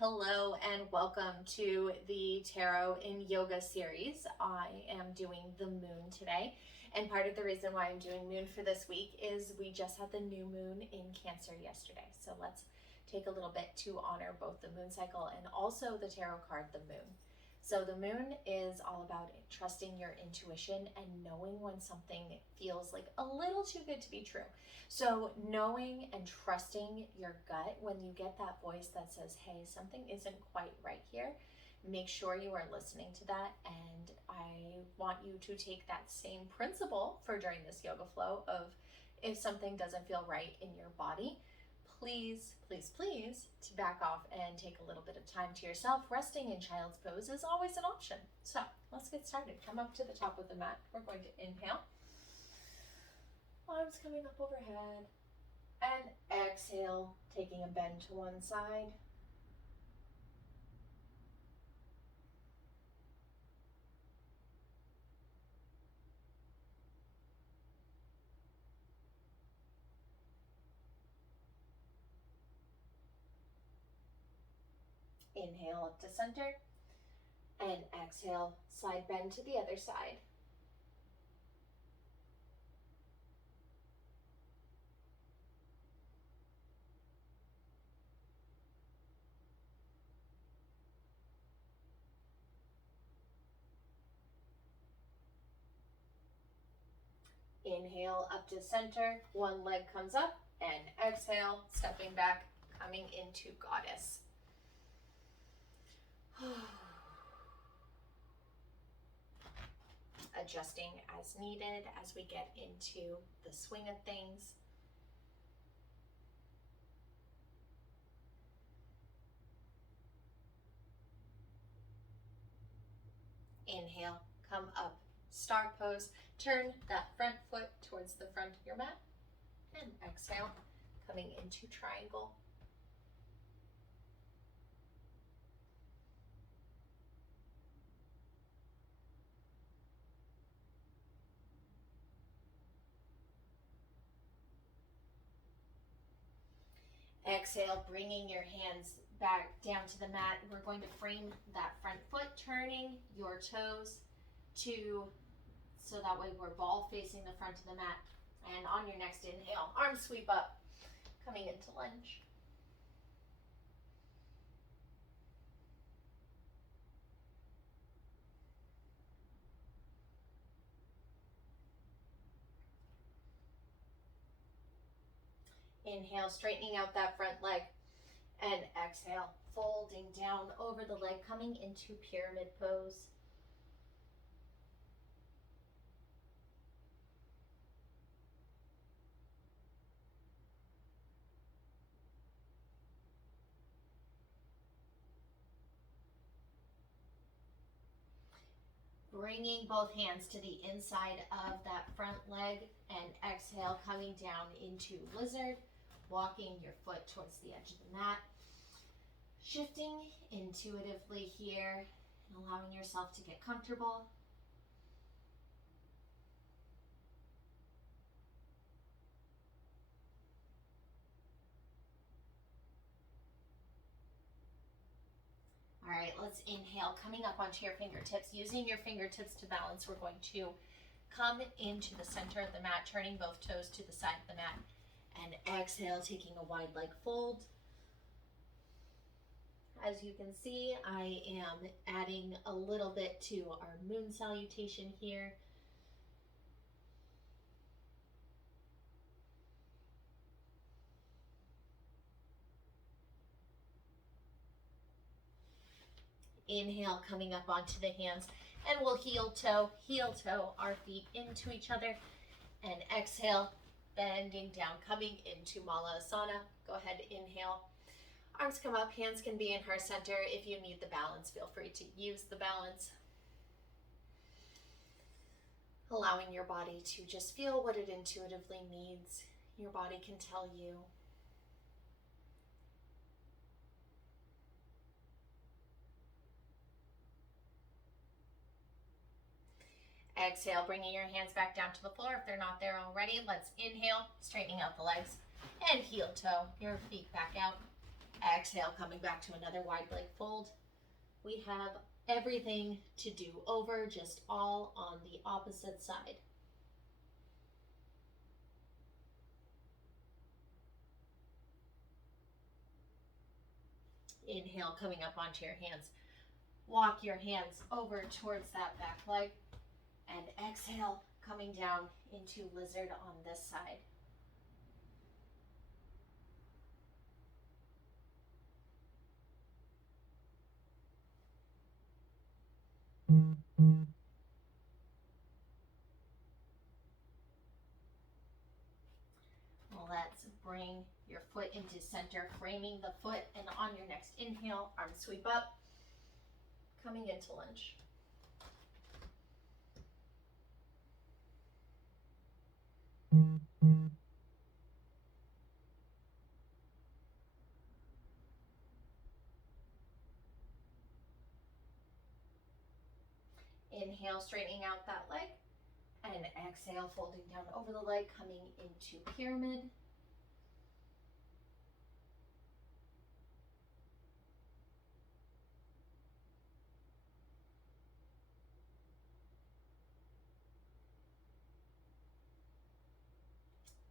hello, and welcome to the Tarot in Yoga series. I am doing the moon today, and part of the reason why I'm doing moon for this week is we just had the new moon in Cancer yesterday. So let's take a little bit to honor both the moon cycle and also the tarot card, the moon. So the moon is all about trusting your intuition and knowing when something feels like a little too good to be true. So knowing and trusting your gut when you get that voice that says, hey, something isn't quite right here, make sure you are listening to that. And I want you to take that same principle for during this yoga flow of if something doesn't feel right in your body, please, please, please, to back off and take a little bit of time to yourself. Resting in child's pose is always an option. So let's get started. Come up to the top of the mat. We're going to inhale. Arms coming up overhead. And exhale, taking a bend to one side. Inhale up to center. And exhale, side bend to the other side. Inhale up to center, one leg comes up, and exhale, stepping back, coming into goddess. Adjusting as needed as we get into the swing of things. Inhale, come up, star pose, turn that front foot towards the front of your mat, and exhale, coming into triangle. Exhale, bringing your hands back down to the mat. We're going to frame that front foot, turning your toes so that way we're ball facing the front of the mat. And on your next inhale, arms sweep up, coming into lunge. Inhale, straightening out that front leg. And exhale, folding down over the leg, coming into pyramid pose. Bringing both hands to the inside of that front leg, and exhale, coming down into lizard, walking your foot towards the edge of the mat, shifting intuitively here and allowing yourself to get comfortable. All right, let's inhale, coming up onto your fingertips, using your fingertips to balance. We're going to come into the center of the mat, turning both toes to the side of the mat, and exhale, taking a wide leg fold. As you can see, I am adding a little bit to our moon salutation here. Inhale, coming up onto the hands, and we'll heel toe our feet into each other, and exhale, bending down, coming into Malasana. Go ahead, inhale. Arms come up, hands can be in heart center. If you need the balance, feel free to use the balance. Allowing your body to just feel what it intuitively needs. Your body can tell you. Exhale, bringing your hands back down to the floor if they're not there already. Let's inhale, straightening out the legs, and heel toe your feet back out. Exhale, coming back to another wide leg fold. We have everything to do over, just all on the opposite side. Inhale, coming up onto your hands. Walk your hands over towards that back leg. And exhale, coming down into lizard on this side. Let's bring your foot into center, framing the foot, and on your next inhale, arms sweep up, coming into lunge. Inhale, straightening out that leg, and exhale, folding down over the leg, coming into pyramid.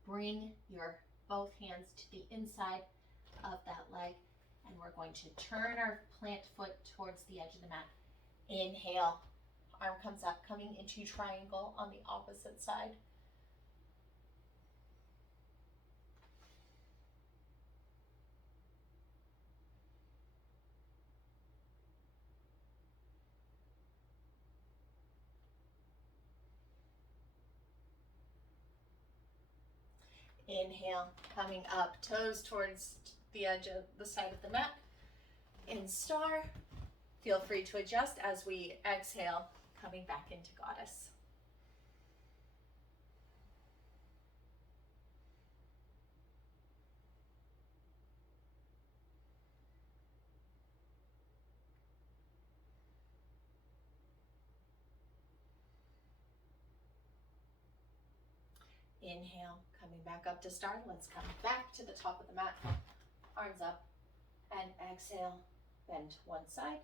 Bring your both hands to the inside of that leg, and we're going to turn our plant foot towards the edge of the mat. Inhale, arm comes up, coming into triangle on the opposite side. Inhale, coming up, toes towards the edge of the side of the mat. In star, feel free to adjust as we exhale, coming back into goddess. Inhale, coming back up to star. Let's come back to the top of the mat, arms up, and exhale, bend to one side.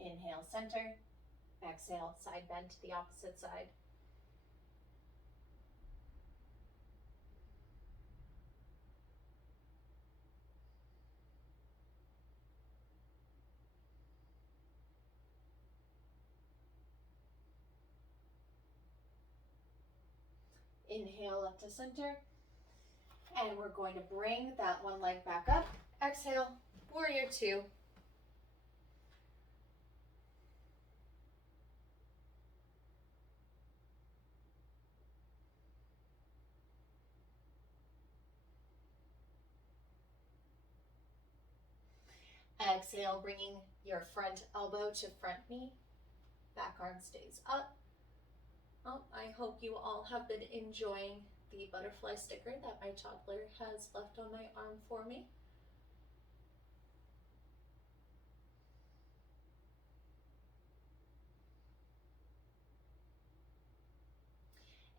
Inhale, center. Exhale, side bend to the opposite side. Inhale up to center. And we're going to bring that one leg back up. Exhale, warrior two. Exhale, bringing your front elbow to front knee. Back arm stays up. Well, I hope you all have been enjoying the butterfly sticker that my toddler has left on my arm for me.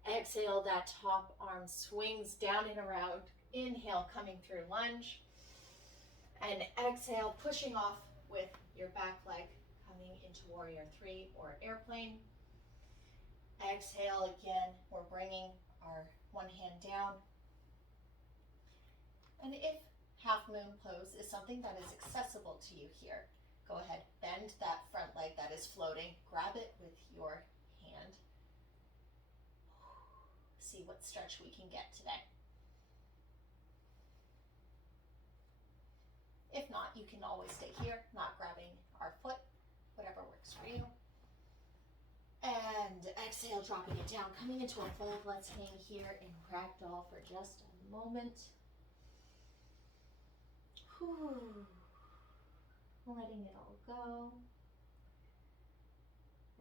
Exhale, that top arm swings down and around. Inhale, coming through lunge. And exhale, pushing off with your back leg, coming into warrior three or airplane. Exhale again, we're bringing our one hand down. And if half moon pose is something that is accessible to you here, go ahead, bend that front leg that is floating, grab it with your hand. See what stretch we can get today. If not, you can always stay here, not grabbing our foot, whatever works for you. And exhale, dropping it down, coming into a fold. Let's hang here in ragdoll for just a moment. Whew. Letting it all go.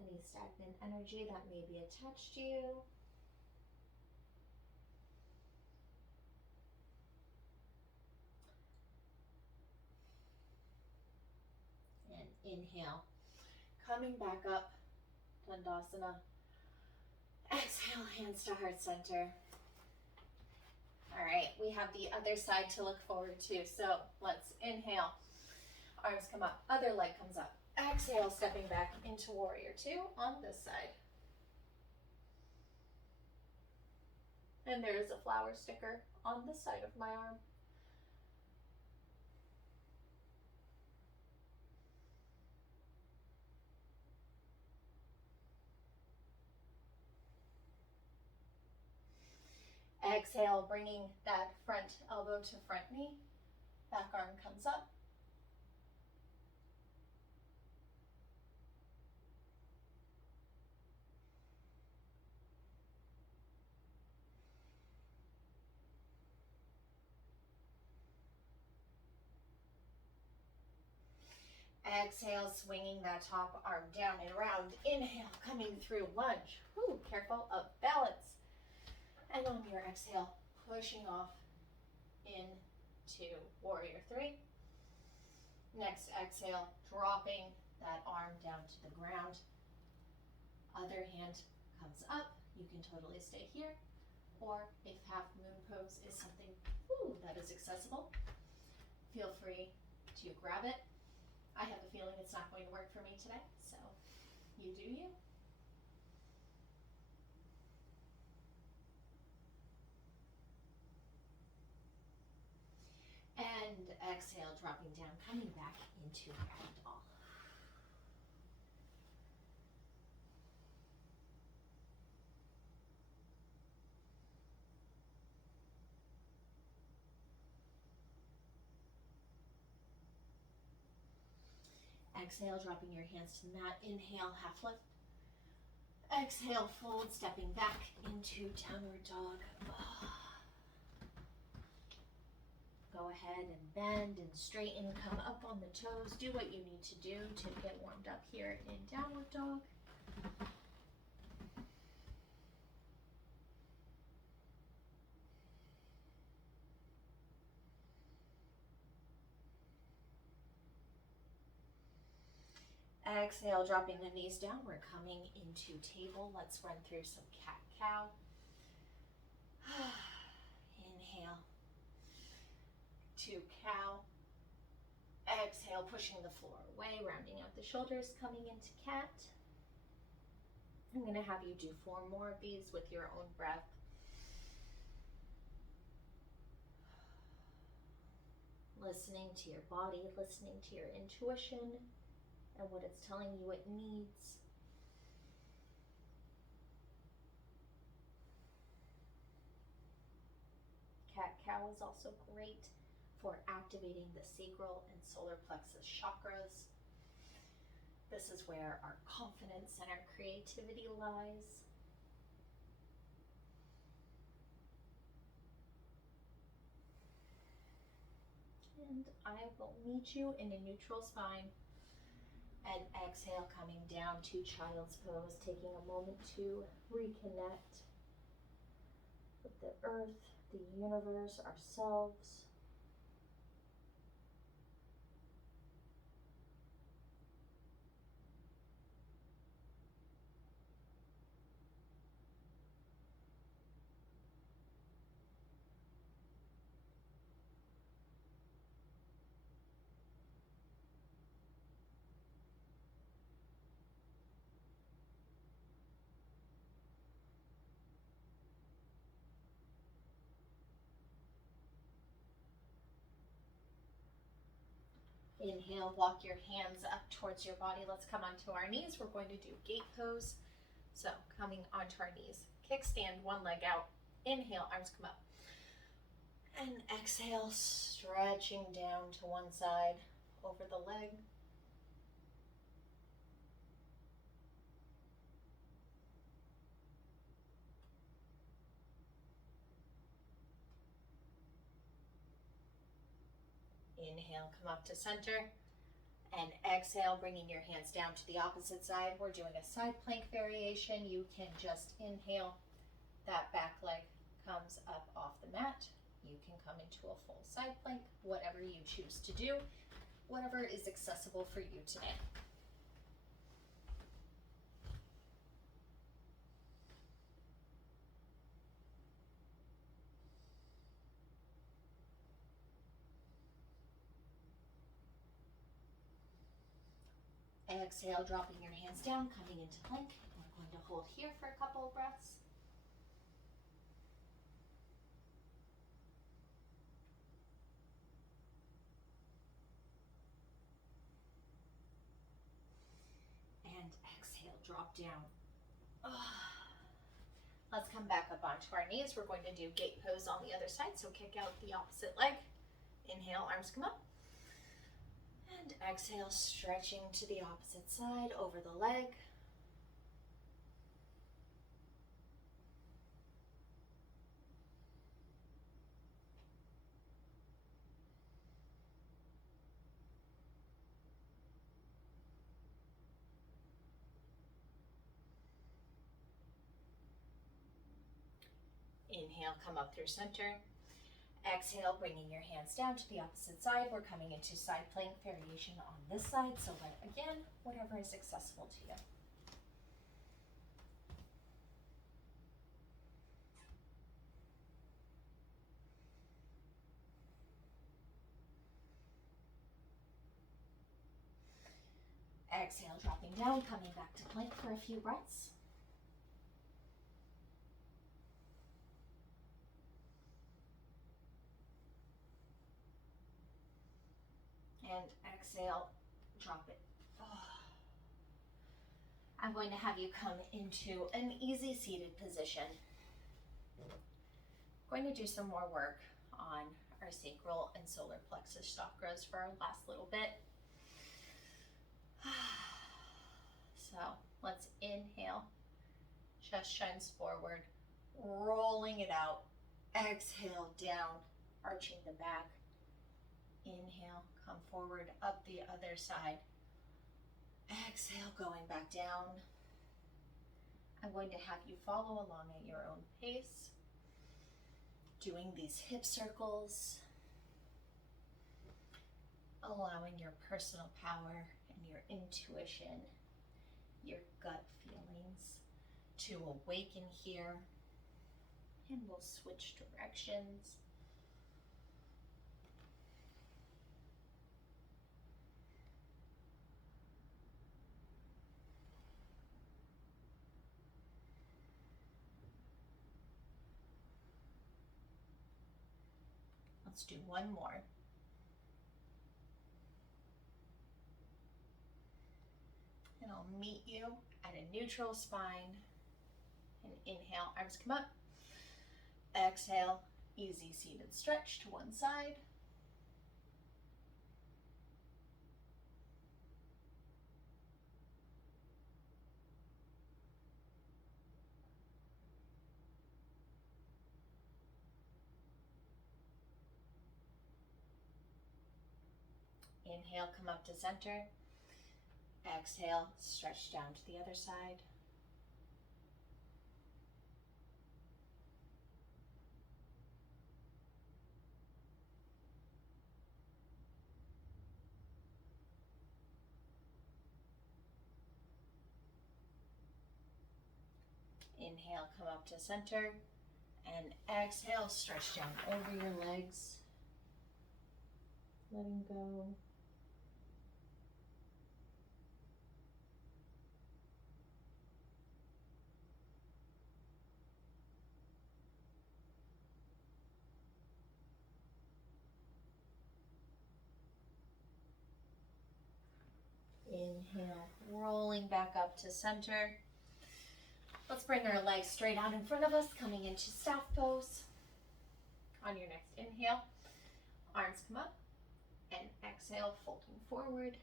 Any stagnant energy that may be attached to you. Inhale, coming back up, Dandasana. Exhale, hands to heart center. All right, we have the other side to look forward to. So let's inhale, arms come up, other leg comes up. Exhale, stepping back into warrior two on this side. And there is a flower sticker on this side of my arm. Exhale, bringing that front elbow to front knee. Back arm comes up. Exhale, swinging that top arm down and around. Inhale, coming through lunge. Whew, careful of balance. And on your exhale, pushing off into warrior three. Next exhale, dropping that arm down to the ground. Other hand comes up. You can totally stay here. Or if half moon pose is something that is accessible, feel free to grab it. I have a feeling it's not going to work for me today, so you do you. And exhale, dropping down, coming back into ragdoll. Exhale, dropping your hands to the mat. Inhale, half lift. Exhale, fold, stepping back into downward dog. Go ahead and bend and straighten, come up on the toes. Do what you need to do to get warmed up here in downward dog. Exhale, dropping the knees down. We're coming into table. Let's run through some cat-cow. Inhale to cow. Exhale, pushing the floor away, rounding out the shoulders, coming into cat. I'm going to have you do 4 more of these with your own breath. Listening to your body, listening to your intuition and what it's telling you it needs. Cat-cow is also great for activating the sacral and solar plexus chakras. This is where our confidence and our creativity lies. And I will meet you in a neutral spine. And exhale, coming down to child's pose, taking a moment to reconnect with the earth, the universe, ourselves. Inhale, walk your hands up towards your body. Let's come onto our knees. We're going to do gate pose. So coming onto our knees. Kickstand, one leg out. Inhale, arms come up. And exhale, stretching down to one side over the leg. Inhale, come up to center. And exhale, bringing your hands down to the opposite side. We're doing a side plank variation. You can just inhale. That back leg comes up off the mat. You can come into a full side plank, whatever you choose to do. whatever is accessible for you today. Exhale, dropping your hands down, coming into plank. We're going to hold here for a couple of breaths. And exhale, drop down. Let's come back up onto our knees. We're going to do gate pose on the other side. So kick out the opposite leg. Inhale, arms come up. And exhale, stretching to the opposite side over the leg. Inhale, come up through center. Exhale, bringing your hands down to the opposite side. We're coming into side plank variation on this side. So again, whatever is accessible to you. Exhale, dropping down, coming back to plank for a few breaths. And exhale, drop it. I'm going to have you come into an easy seated position. Going to do some more work on our sacral and solar plexus chakras for our last little bit. So let's inhale, chest shines forward, rolling it out. Exhale, down, arching the back. Inhale, come forward, up the other side. Exhale, going back down. I'm going to have you follow along at your own pace, doing these hip circles, allowing your personal power and your intuition, your gut feelings to awaken here. And we'll switch directions. Let's do one more. And I'll meet you at a neutral spine. And inhale, arms come up. Exhale, easy seated stretch to one side. Inhale, come up to center. Exhale, stretch down to the other side. Inhale, come up to center. And exhale, stretch down over your legs. Letting go. Inhale, rolling back up to center. Let's bring our legs straight out in front of us, coming into staff pose. On your next inhale, arms come up, and exhale, folding forward.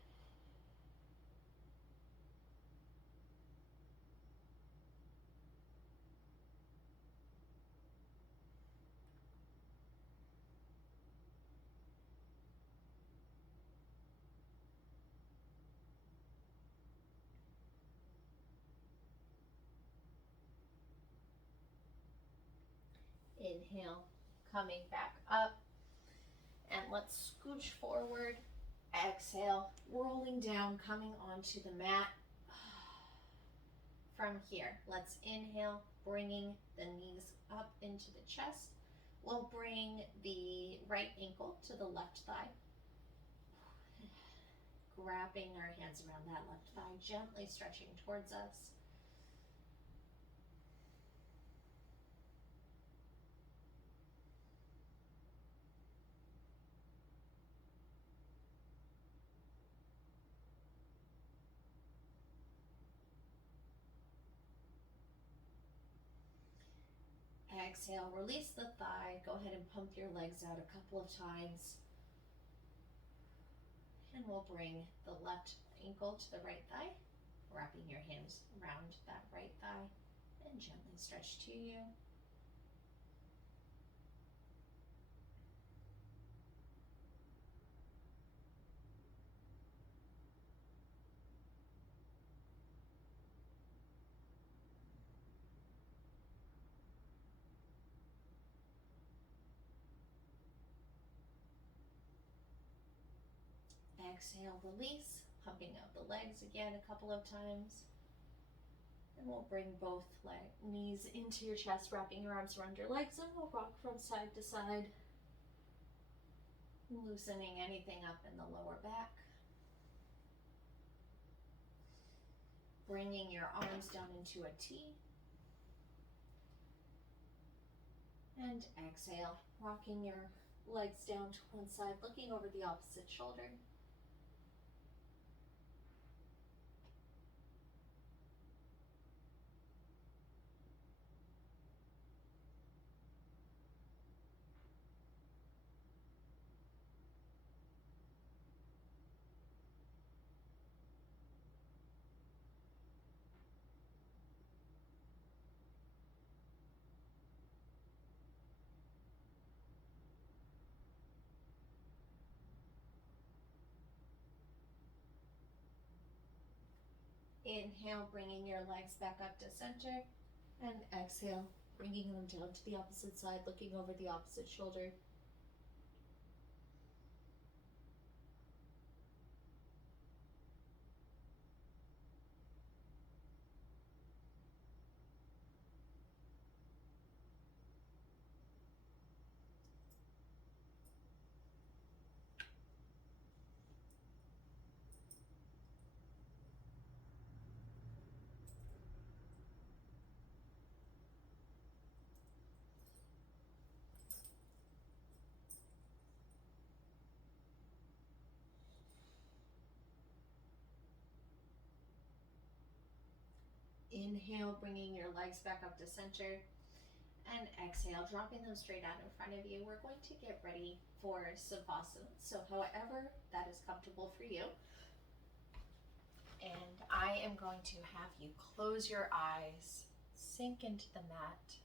Inhale, coming back up, and let's scooch forward, Exhale, rolling down, coming onto the mat. From here, let's inhale, bringing the knees up into the chest. We'll bring the right ankle to the left thigh. Grabbing our hands around that left thigh, gently stretching towards us. Exhale, release the thigh. Go ahead and pump your legs out a couple of times. And we'll bring the left ankle to the right thigh, wrapping your hands around that right thigh and gently stretch to you. Exhale, release, pumping out the legs again a couple of times. And we'll bring both knees into your chest, wrapping your arms around your legs, and we'll rock from side to side, loosening anything up in the lower back. Bringing your arms down into a T. And exhale, rocking your legs down to one side, looking over the opposite shoulder. Inhale, bringing your legs back up to center, and exhale, bringing them down to the opposite side, looking over the opposite shoulder. Inhale, bringing your legs back up to center, and exhale, dropping them straight out in front of you. We're going to get ready for Savasana, so however that is comfortable for you. And I am going to have you close your eyes, sink into the mat.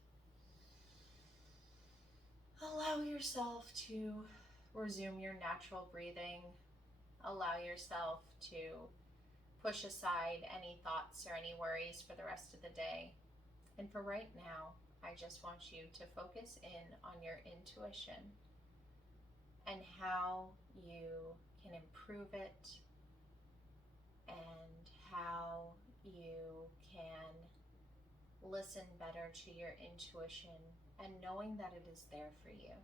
Allow yourself to resume your natural breathing. Allow yourself to push aside any thoughts or any worries for the rest of the day. And for right now, I just want you to focus in on your intuition and how you can improve it and how you can listen better to your intuition and knowing that it is there for you.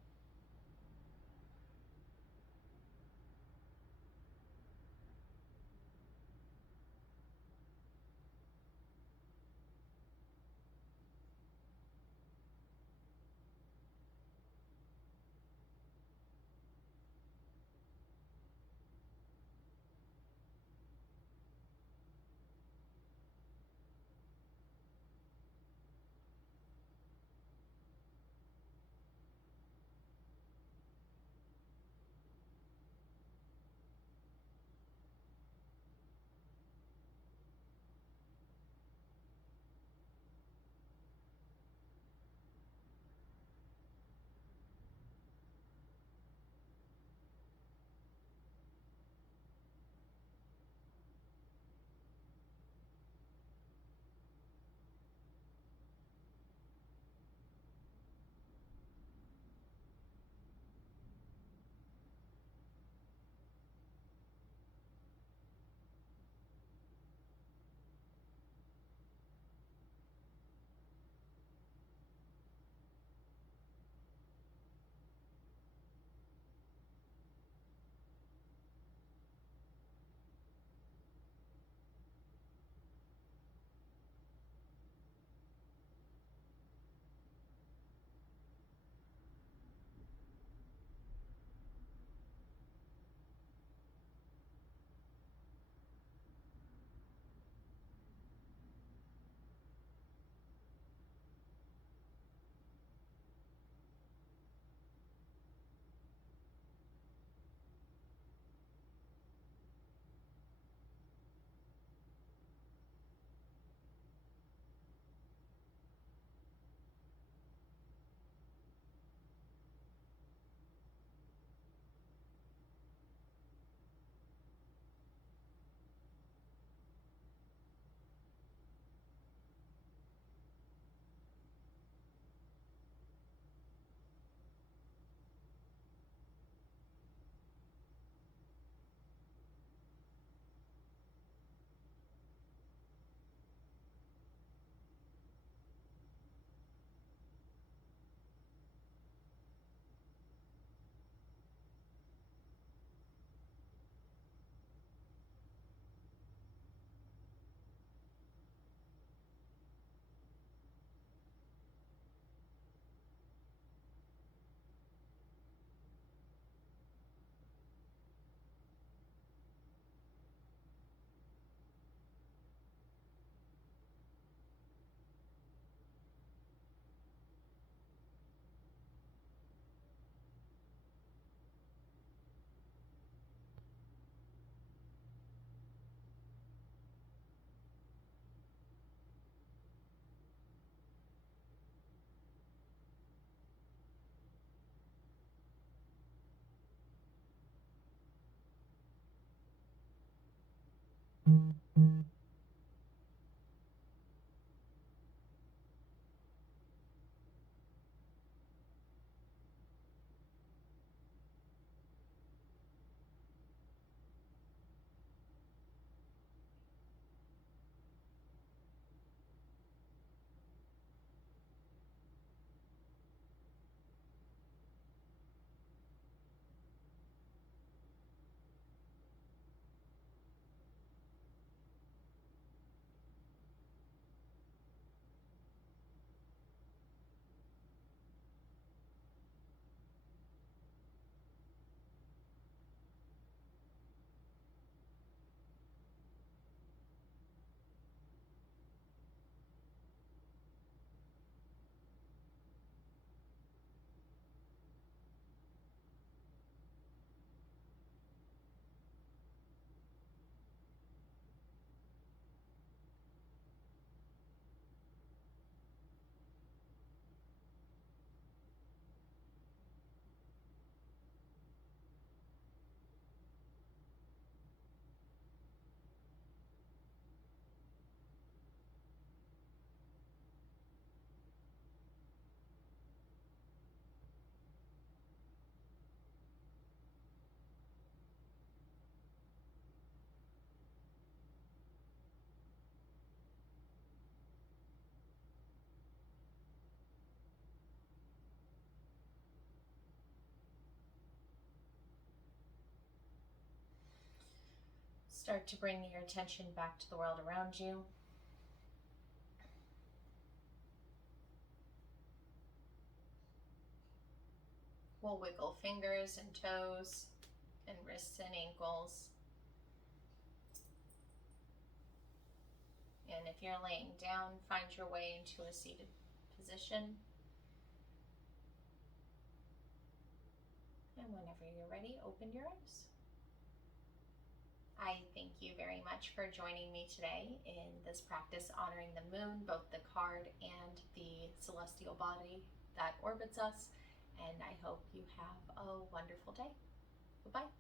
Start to bring your attention back to the world around you. We'll wiggle fingers and toes and wrists and ankles. And if you're laying down, find your way into a seated position. And whenever you're ready, open your eyes. I thank you very much for joining me today in this practice honoring the moon, both the card and the celestial body that orbits us. And I hope you have a wonderful day. Bye-bye.